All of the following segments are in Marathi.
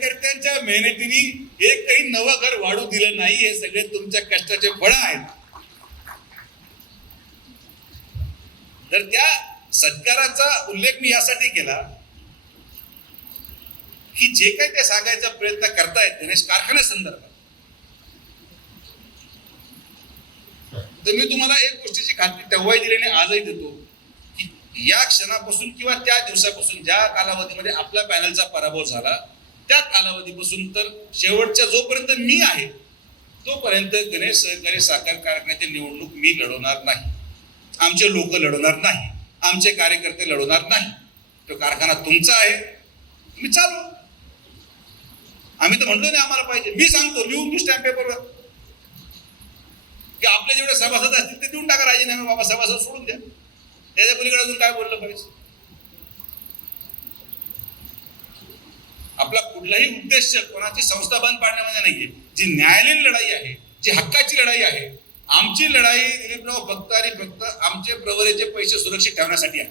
कार्यकर्त्यांच्या मेहनतीने एकही नवं घर वाढू दिलं नाही. हे सगळे तुमच्या कष्टाचे फळ आहेत. तर त्या सत्काराचा उल्लेख मी यासाठी केला की जे काही ते सांगायचा प्रयत्न करतायत गणेश कारखान्या संदर्भात, तर मी तुम्हाला एक गोष्टीची खात्री तेव्हाही दिली आणि आजही देतो की या क्षणापासून किंवा त्या दिवसापासून ज्या कालावधीमध्ये आपल्या पॅनलचा पराभव झाला त्या कालावधीपासून तर शेवटच्या जोपर्यंत मी आहे तोपर्यंत गणेश सहकारी साखर कारखान्याची निवडणूक मी लढवणार नाही, आमचे लोक लढवणार नाही, आमचे कार्यकर्ते लढवणार नाही. तो कारखाना तुमचा आहे, तुम्ही चालू. आम्ही तर म्हणतो नाही आम्हाला पाहिजे. मी सांगतो लिहून स्टॅम्प पेपरवर की आपले जेवढे सभासद असतील ते देऊन टाका राजीनामे. बाबा सभासद सोडून द्या. त्याच्या पलीकडे अजून काय बोललं पाहिजे? आपला कुठलाही उद्देश कोणाची संस्था बंद पाडण्यामध्ये नाहीये. जी न्यायालयीन लढाई आहे, जी हक्काची लढाई आहे, आमची लढाई दिलीपराव फक्त आणि फक्त आमचे प्रवरेचे पैसे सुरक्षित ठेवण्यासाठी आहे.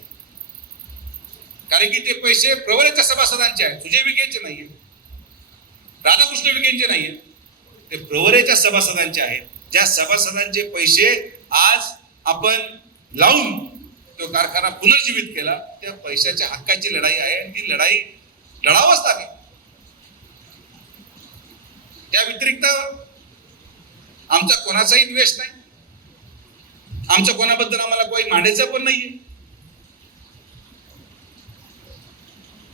कारण की ते पैसे प्रवरेच्या सभासदांचे आहेत, सुजय विखेंचे नाहीये, राधाकृष्ण विखेंचे नाहीये, ते प्रवरेच्या सभासदांचे आहेत. ज्या सभासदांचे पैसे आज आपण लावून तो कारखाना पुनर्जीवित केला, त्या पैशाच्या हक्काची लढाई आहे आणि ती लढाई लढावंच लागेल. त्या व्यतिरिक्त आमचा कोणाचाही द्वेष नाही, आमच्या कोणाबद्दल आम्हाला काही मांडायचं पण नाहीये.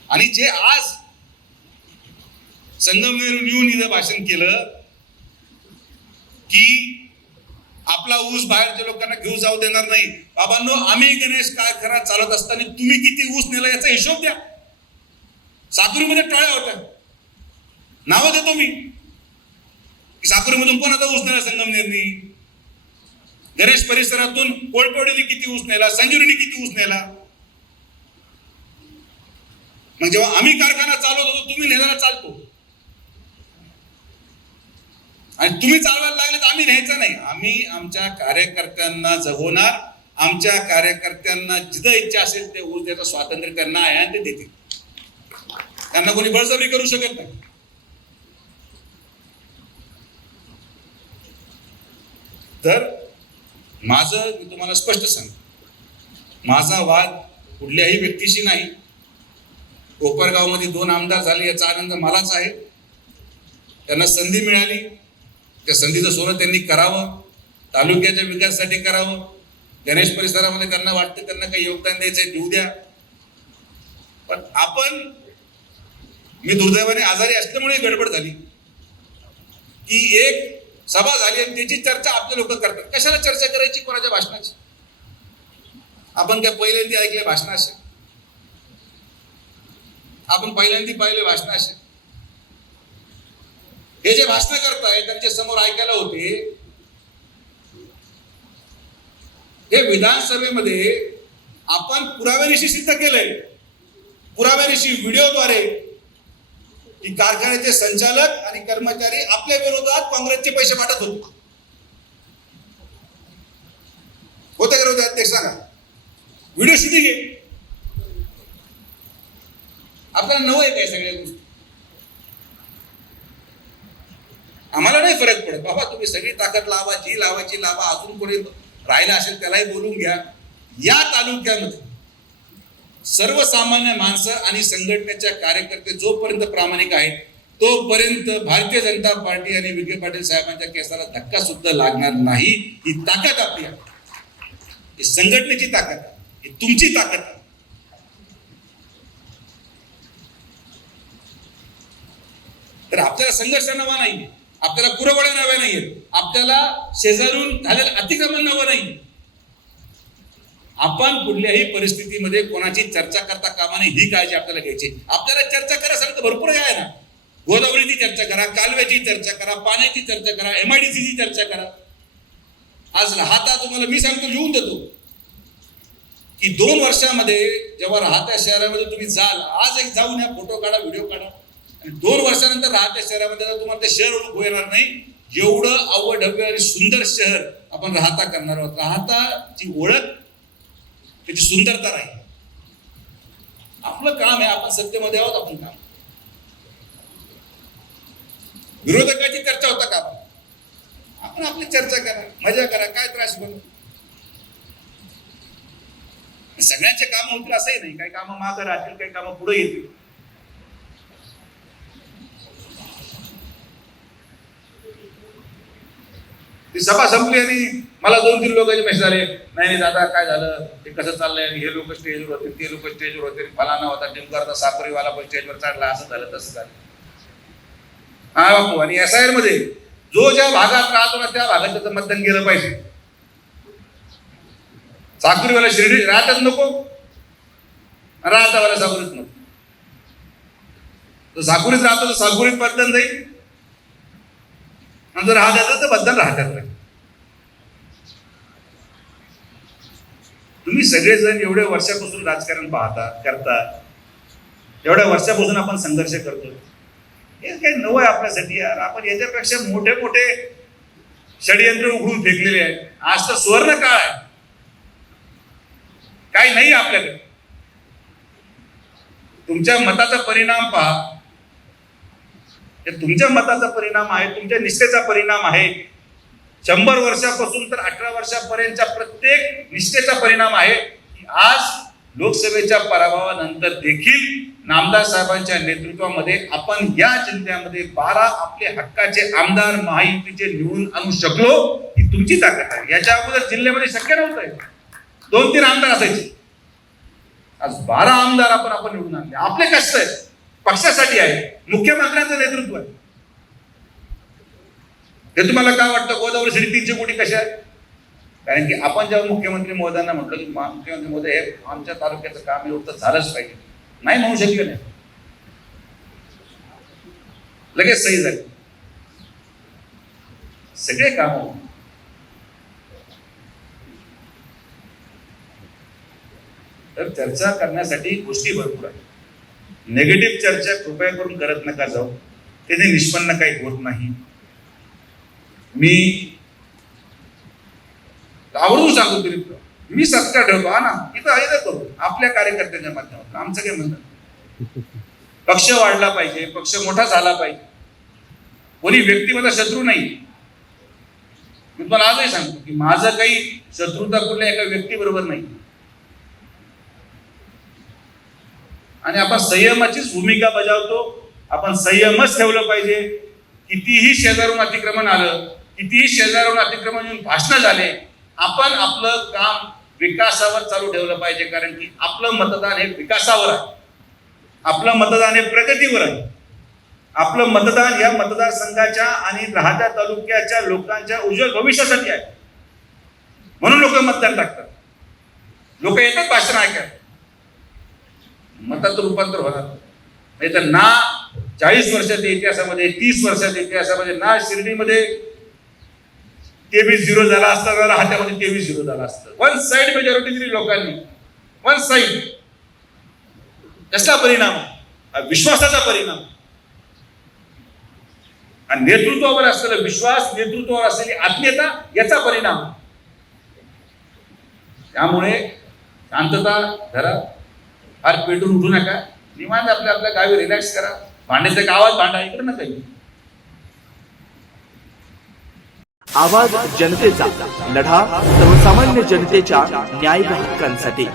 आणि जे आज संगमनेरहून येऊन इथं भाषण केलं की आपला ऊस बाहेरच्या लोकांना घेऊ जाऊ देणार नाही. बाबांनो, आम्ही गणेश कारखाना चालत असताना तुम्ही किती ऊस नेला याचा हिशोब द्या. साकुरीमध्ये टाळ्या होत्या, नावं देतो मी की साकुरीमधून कोणाचा ऊस नेला संगमनेरनी, गणेश परिसरातून कोळपवडीने किती ऊस नेला, संजीवनी किती ऊस नेला. मग जेव्हा आम्ही कारखाना चालवत होतो तुम्ही नेताना चालतो आणि तुम्ही चालवायला लागले तर आम्ही न्यायचं नाही. आम्ही आमच्या कार्यकर्त्यांना जगवणार, आमच्या कार्यकर्त्यांना जिथं इच्छा असेल ते ऊस द्यायचं स्वातंत्र्य त्यांना आहे आणि ते देतील. त्यांना कोणी बळजबरी करू शकत नाही. तर माझं मी तुम्हाला स्पष्ट सांगतो, माझा वाद कुठल्याही व्यक्तीशी नाही. कोपरगावमध्ये 2 आमदार झाले याचा आनंद मलाच आहे. त्यांना संधी मिळाली, त्या संधीचं सोनं त्यांनी करावं, तालुक्याच्या विकासासाठी करावं. गणेश परिसरामध्ये त्यांना वाटतं त्यांना काही योगदान द्यायचंय, देऊ द्या. पण आपण, मी दुर्दैवाने आजारी असल्यामुळे गडबड झाली की एक सभा झाली आणि त्याची चर्चा आपले लोक करतात. कशाला चर्चा करायची कोणाच्या भाषणाची? आपण काय पहिल्यांदा ऐकले भाषण असे? आपण पहिल्यांदा पाहिले भाषण असे? हे जे भाषण करताय त्यांच्या समोर ऐकायला होते. हे विधानसभेमध्ये आपण पुराव्यानिशी सिद्ध केलंय, पुराव्यानिशी व्हिडिओद्वारे की कारखान्याचे संचालक आणि कर्मचारी आपल्या विरोधात काँग्रेसचे पैसे वाटत होते. होते का होते? ते सांगा. व्हिडिओ शूटिंग आहे. आपल्याला नवं आहे काय सगळ्या गोष्टी? आम्हाला नाही फरक पडत. बाबा तुम्ही सगळी ताकद लावा, जी लावायची लावा. अजून कोणी राहिला असेल त्यालाही बोलून घ्या. या तालुक्यामध्ये सर्वसामान्य माणसं आणि संघटनेच्या कार्यकर्ते जोपर्यंत प्रामाणिक आहेत तोपर्यंत भारतीय जनता पार्टी आणि विखे पाटील साहेबांच्या केसाला धक्का सुद्धा लागणार नाही. ही ताकद आपली आहे, ही संघटनेची ताकद आहे, ही तुमची ताकद आहे. तर आपल्याला संघर्ष नवा नाही, आपल्याला कुरवड्या नव्या नाहीये, आपल्याला शेजारून झालेलं अतिक्रमण नवं नाही. आपण कुठल्याही परिस्थितीमध्ये कोणाची चर्चा करता कामा नये, ही काळजी आपल्याला घ्यायची. आपल्याला चर्चा करायसाठी तर भरपूर आहे ना. गोदावरीची चर्चा करा, कालव्याची चर्चा करा, पाण्याची चर्चा करा, MIDCची चर्चा करा. आज राहता तुम्हाला मी सांगतो, लिहून देतो की 2 वर्षामध्ये जेव्हा राहत्या शहरामध्ये तुम्ही जाल, आज एक जाऊन या, फोटो काढा, व्हिडिओ काढा, आणि 2 वर्षानंतर राहत्या शहरामध्ये तुम्हाला ते शहर ओळख होणार नाही. एवढं अवढव्य आणि सुंदर शहर आपण राहता करणार आहोत. राहताची ओळख, त्याची सुंदरता राहील. आपलं काम आहे, आपण सत्तेमध्ये आहोत, आपण काम. विरोधकाची चर्चा होता का? आपण आपली चर्चा करा, मजा करा, काय त्रास बनू. सगळ्यांचे काम होतील असंही नाही, काही कामं मागं राहतील, काही कामं पुढे येतील. ती सभा संपली आणि मला 2-3 लोकांचे मेसेज आले, नाही दादा काय झालं, ते कसं चाललंय, आणि हे लोक स्टेजवर होते, ते लोक स्टेजवर होते, फलाना होता टिमकारचा साखरीवाला पण स्टेजवर चढला, असं झालं तसं झालं. हा बापू, आणि SIR मध्ये जो ज्या भागात राहतो ना त्या भागात त्याचं मतदान गेलं पाहिजे. साकुरीवाला शिर्डी राहतच नको, राहतावाला साकुरीत नको. तो साकुरीत राहतो तर साकुरीत मतदान जाईल, आणि जर राहतात तर मतदान राहतात नाही. तुम्ही सगळेजण एवढ्या वर्षापासून राजकारण पाहता करता, एवढ्या वर्षापासून आपण संघर्ष करतो. हे काही नवं आहे आपल्यासाठी यार. आपण याच्यापेक्षा मोठे मोठे षडयंत्र उघडून फेकलेले आहेत. आज तर सुवर्ण काळ आहे, काही नाही आपल्याकडे. तुमच्या मताचा परिणाम पहा, तुमच्या मताचा परिणाम आहे, तुमच्या निष्ठेचा परिणाम आहे. 100 वर्षापासून तर 18 वर्षापर्यंतच्या प्रत्येक निष्ठेचा परिणाम आहे की आज लोकसभेच्या पराभवानंतर देखील नामदार साहेबांच्या नेतृत्वामध्ये आपण या जिल्ह्यामध्ये 12 आपले हक्काचे आमदार महायुतीचे निवडून आणू शकलो, ही तुमची ताकद आहे. याच्या अगोदर जिल्ह्यामध्ये शक्य नव्हतं. 2-3 आमदार असायचे, आज 12 आमदार आपण निवडून आणले. आपले कष्ट आहे, पक्षासाठी आहे, मुख्यमंत्र्यांचं नेतृत्व आहे. हे तुम्हाला काय वाटतं गोदावरी 350 कोटी कशा आहेत? कारण की आपण जेव्हा मुख्यमंत्री महोदयांना म्हटलं की मुख्यमंत्री महोदय हे आमच्या तालुक्याचं काम एवढं तर झालंच पाहिजे, नाही म्हणू शकले नाही, लगेच सही झाली, सगळे काम. तर चर्चा करण्यासाठी गोष्टी भरपूर आहेत. नेगेटिव्ह चर्चा कृपया करून करत नका जाऊ, त्याने निष्पन्न काही होत नाही. मी आवर्जून सांगतो तरी मी सत्कार ठेवतो, हा ना, इथं करू आपल्या कार्यकर्त्यांच्या माध्यमातून. आमचं काय म्हणतात, पक्ष वाढला पाहिजे, पक्ष मोठा झाला पाहिजे, कोणी व्यक्तिगत शत्रू नाही. मी तुम्हाला आजही सांगतो की माझं काही शत्रुता कुठल्या एका व्यक्तीबरोबर नाही, आणि आपण संयमाचीच भूमिका बजावतो. आपण संयमच ठेवलं पाहिजे. कितीही शेजारून अतिक्रमण आलं, कितीही शेजारून अतिक्रमण येऊन भाषणं झाले, आपण आपलं काम विकासावर चालू ठेवलं पाहिजे. कारण की आपलं मतदान हे विकासावर आहे, आपलं मतदान हे प्रगतीवर आहे, आपलं मतदान या मतदारसंघाच्या आणि राहत्या तालुक्याच्या लोकांच्या उज्ज्वल भविष्यासाठी आहे. म्हणून लोक मतदान टाकतात, लोक येतात भाषण ऐकायला, मतात रूपांतर होणार. नाही तर ना 40 वर्षाच्या इतिहासामध्ये, 30 वर्षाच्या इतिहासामध्ये ना शिर्डीमध्ये 23-0 झाला असता, ना राहत्यामध्ये 23-0 झाला असतं. वन साइड मेजॉरिटी दिली लोकांनी, वन साइड. कसला परिणाम? विश्वासाचा परिणाम, आणि नेतृत्वावर असलेला विश्वास, नेतृत्वावर असलेली आत्मीयता, याचा परिणाम. त्यामुळे शांतता धरा, फार पेटून उठू नका, निवांत आपल्या आपल्या गावी रिलॅक्स करा. भांड्याच्या गावात भांडा, इकडे नका. आवाज जनतेचा, लढा सर्वसामान्य जनतेच्या न्याय हक्कांसाठी.